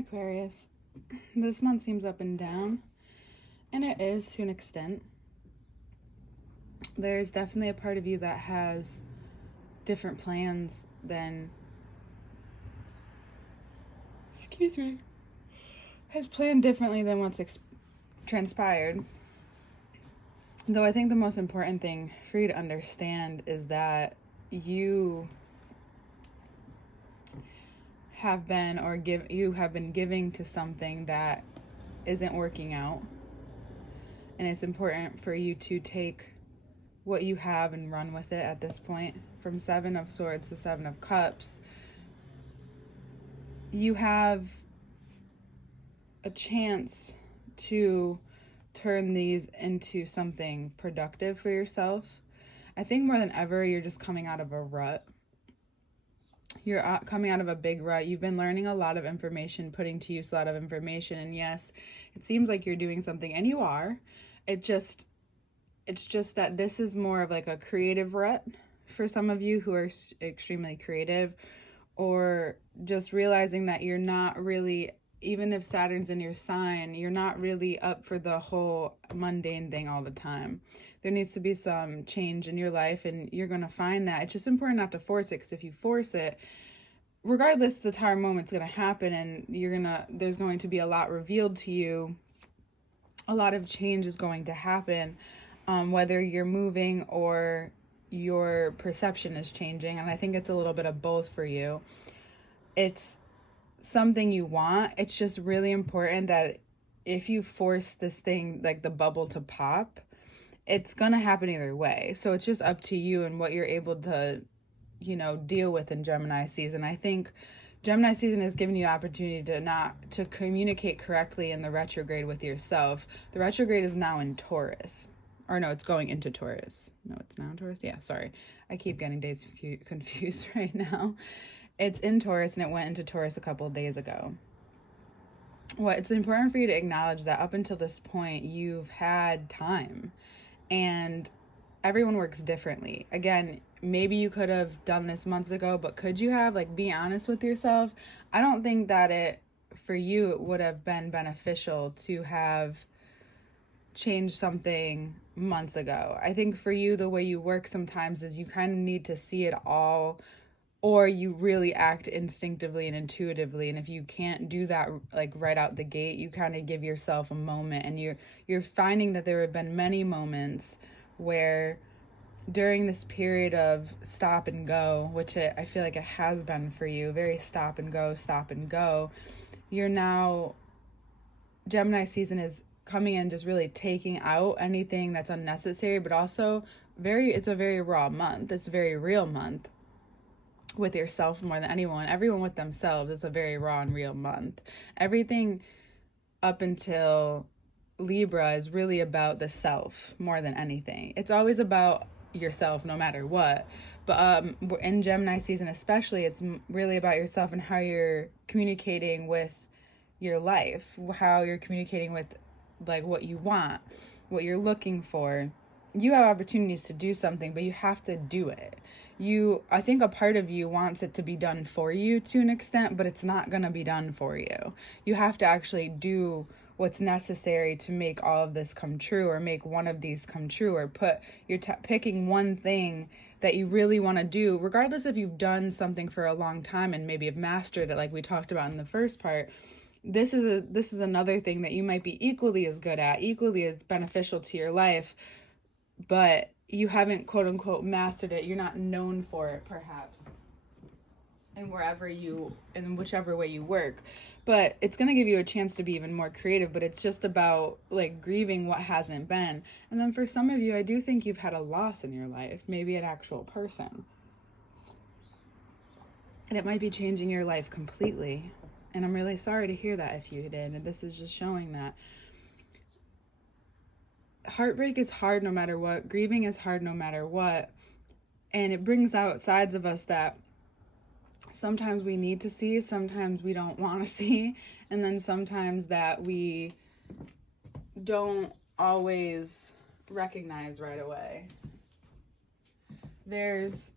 Aquarius. This month seems up and down, and it is to an extent. There's definitely a part of you that has different plans than, has planned differently than what's transpired. Though I think the most important thing for you to understand is that you have been giving to something that isn't working out, and it's important for you to take what you have and run with it at this point. From Seven of Swords to Seven of Cups, you have a chance to turn these into something productive for yourself. I think more than ever, you're just coming out of a rut. You're coming out of a big rut. You've been learning a lot of information, putting to use a lot of information. And yes, it seems like you're doing something, and you are. It's just that this is more of like a creative rut for some of you who are extremely creative, or just realizing that you're not really, even if Saturn's in your sign, you're not really up for the whole mundane thing all the time. There needs to be some change in your life, and you're going to find that. It's just important not to force it, because if you force it, regardless, the Tower moment's going to happen, and there's going to be a lot revealed to you. A lot of change is going to happen, whether you're moving or your perception is changing. And I think it's a little bit of both for you. It's something you want. It's just really important that if you force this thing, like the bubble, to pop, it's going to happen either way. So it's just up to you and what you're able to, deal with in Gemini season. I think Gemini season is giving you the opportunity to communicate correctly in the retrograde with yourself. The retrograde is now in Taurus. Or no, it's going into Taurus. No, it's now in Taurus. Yeah, sorry. I keep getting dates confused right now. It's in Taurus, and it went into Taurus a couple of days ago. It's important for you to acknowledge that up until this point, you've had time, and everyone works differently. Again, maybe you could have done this months ago, but could you have? Be honest with yourself. I don't think that for you, it would have been beneficial to have changed something months ago. I think for you, the way you work sometimes is you kind of need to see it all, or you really act instinctively and intuitively. And if you can't do that right out the gate, you kind of give yourself a moment, and you're finding that there have been many moments where during this period of stop and go, which I feel like it has been for you, very stop and go, you're now, Gemini season is coming in, just really taking out anything that's unnecessary, but also it's a very raw month. It's a very real month with yourself more than anyone. Everyone with themselves is a very raw and real month. Everything up until Libra is really about the self more than anything. It's always about yourself no matter what. But in Gemini season especially, it's really about yourself and how you're communicating with your life, how you're communicating with what you want, what you're looking for. You have opportunities to do something, but you have to do it. I think a part of you wants it to be done for you to an extent, but it's not going to be done for you. You have to actually do what's necessary to make all of this come true, or make one of these come true, or you're picking one thing that you really want to do, regardless if you've done something for a long time and maybe have mastered it, like we talked about in the first part. This is another thing that you might be equally as good at, equally as beneficial to your life, but you haven't quote unquote mastered it. You're not known for it, perhaps, in whichever way you work. But it's going to give you a chance to be even more creative, but it's just about grieving what hasn't been. And then for some of you, I do think you've had a loss in your life, maybe an actual person. And it might be changing your life completely. And I'm really sorry to hear that if you did. And this is just showing that heartbreak is hard no matter what. Grieving is hard no matter what. And it brings out sides of us that sometimes we need to see, sometimes we don't want to see, and then sometimes that we don't always recognize right away. There's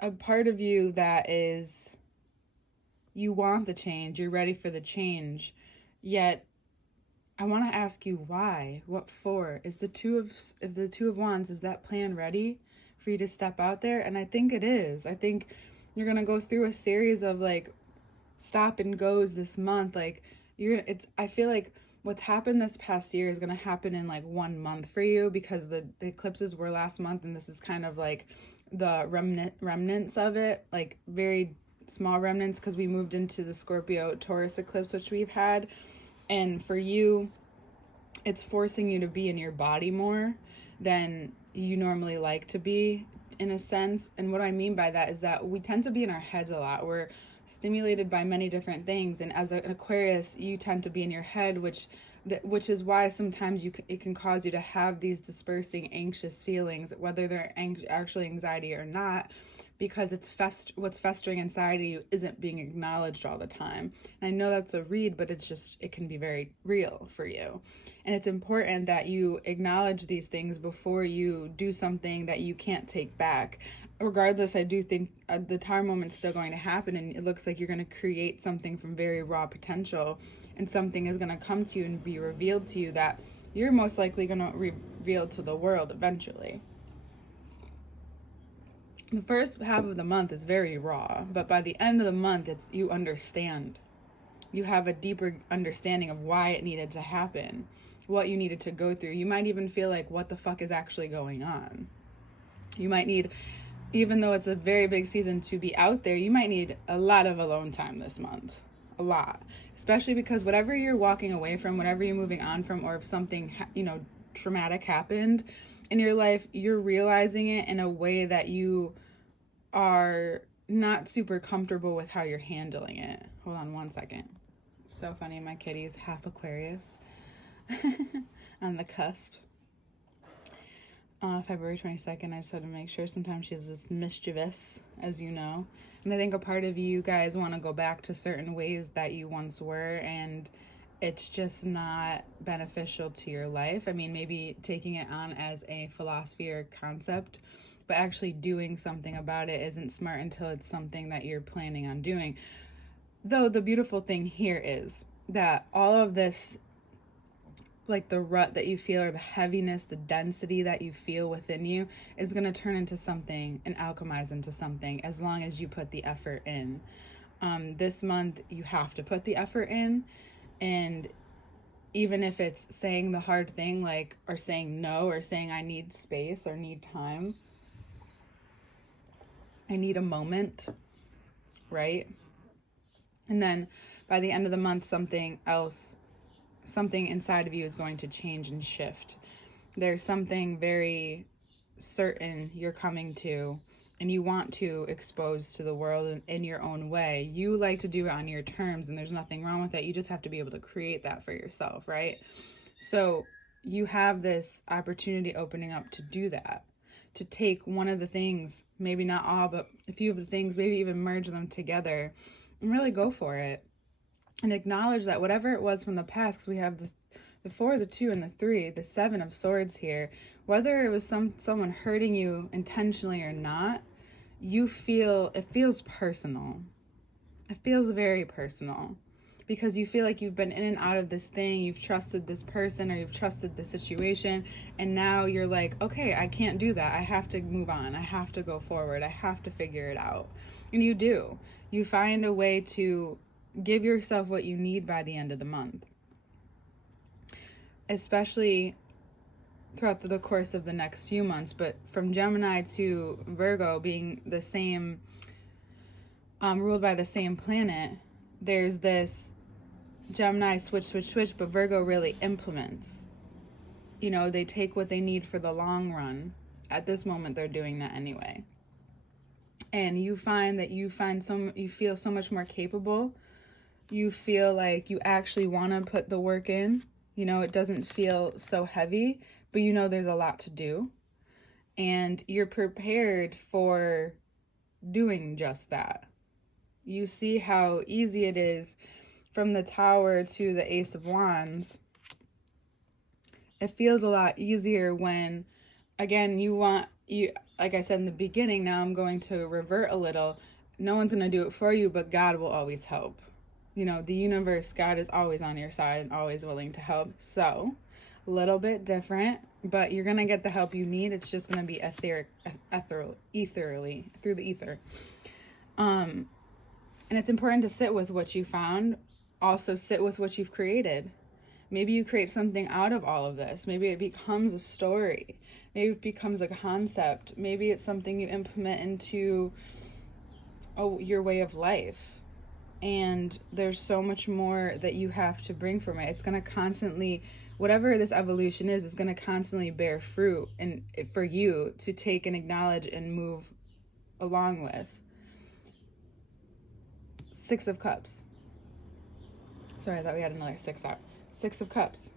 a part of you that is You want the change. You're ready for the change. Yet, I want to ask you why? What for? Is the Two of Wands, is that plan ready for you to step out there? And I think it is. I think you're going to go through a series of like stop and goes this month. Like I feel like what's happened this past year is going to happen in like 1 month for you, because the eclipses were last month, and this is kind of like the remnants of it, like very small remnants, because we moved into the Scorpio Taurus eclipse, which we've had. And for you, it's forcing you to be in your body more than you normally like to be, in a sense. And what I mean by that is that we tend to be in our heads a lot. We're stimulated by many different things, and as an Aquarius, you tend to be in your head, which is why sometimes it can cause you to have these dispersing anxious feelings, whether they're actually anxiety or not, because what's festering inside of you isn't being acknowledged all the time. And I know that's a read, but it can be very real for you. And it's important that you acknowledge these things before you do something that you can't take back. Regardless, I do think the Tower moment's still going to happen, and it looks like you're going to create something from very raw potential, and something is going to come to you and be revealed to you that you're most likely going to reveal to the world eventually. The first half of the month is very raw, but by the end of the month, you understand. You have a deeper understanding of why it needed to happen, what you needed to go through. You might even feel like, what the fuck is actually going on? You might need, even though it's a very big season to be out there, you might need a lot of alone time this month. A lot. Especially because whatever you're walking away from, whatever you're moving on from, or if something, traumatic happened in your life, you're realizing it in a way that you are not super comfortable with how you're handling it. Hold on 1 second. It's so funny. My kitty's half Aquarius on the cusp. February 22nd, I just had to make sure. Sometimes she's this mischievous, as you know. And I think a part of you guys want to go back to certain ways that you once were, and it's just not beneficial to your life. I mean, maybe taking it on as a philosophy or concept, but actually doing something about it isn't smart until it's something that you're planning on doing. Though the beautiful thing here is that all of this, like the rut that you feel, or the heaviness, the density that you feel within you, is going to turn into something and alchemize into something, as long as you put the effort in. This month, you have to put the effort in. And even if it's saying the hard thing, like, or saying no, or saying I need space or need time, I need a moment, right? And then by the end of the month, something inside of you is going to change and shift. There's something very certain you're coming to, and you want to expose to the world in your own way. You like to do it on your terms, and there's nothing wrong with that. You just have to be able to create that for yourself, right? So you have this opportunity opening up to do that, to take one of the things, maybe not all, but a few of the things, maybe even merge them together and really go for it. And acknowledge that whatever it was from the past, because we have the 4, the 2, and the 3, the 7 of Swords here, whether it was someone hurting you intentionally or not, it feels personal. It feels very personal, because you feel like you've been in and out of this thing, you've trusted this person, or you've trusted the situation, and now you're like, okay, I can't do that. I have to move on. I have to go forward. I have to figure it out. And you do. You find a way to give yourself what you need by the end of the month, especially throughout the course of the next few months. But from Gemini to Virgo being the same, ruled by the same planet, there's this Gemini switch, but Virgo really implements. They take what they need for the long run. At this moment, they're doing that anyway. And you find that you feel so much more capable. You feel like you actually want to put the work in. It doesn't feel so heavy, but there's a lot to do. And you're prepared for doing just that. You see how easy it is from the Tower to the Ace of Wands. It feels a lot easier when, again, like I said in the beginning, now I'm going to revert a little. no one's going to do it for you, but God will always help. You know, the universe, God is always on your side and always willing to help. So, a little bit different, but you're going to get the help you need. It's just going to be ethereally, through the ether. And it's important to sit with what you found. Also, sit with what you've created. Maybe you create something out of all of this. Maybe it becomes a story. Maybe it becomes a concept. Maybe it's something you implement into your way of life. And there's so much more that you have to bring from it. It's going to constantly, whatever this evolution is going to constantly bear fruit and for you to take and acknowledge and move along with. 6 of Cups. Sorry, I thought we had another 6 out. 6 of Cups.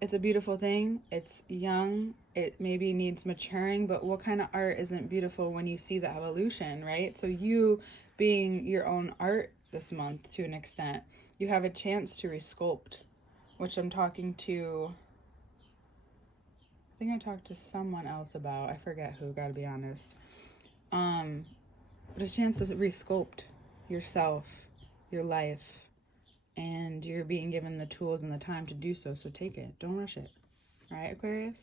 It's a beautiful thing. It's young. It maybe needs maturing, but what kind of art isn't beautiful when you see the evolution, right? So you being your own art this month to an extent, you have a chance to resculpt, which I'm talking to, I think I talked to someone else about, I forget who, gotta be honest. But a chance to resculpt yourself, your life, and you're being given the tools and the time to do so. So take it. Don't rush it. All right, Aquarius?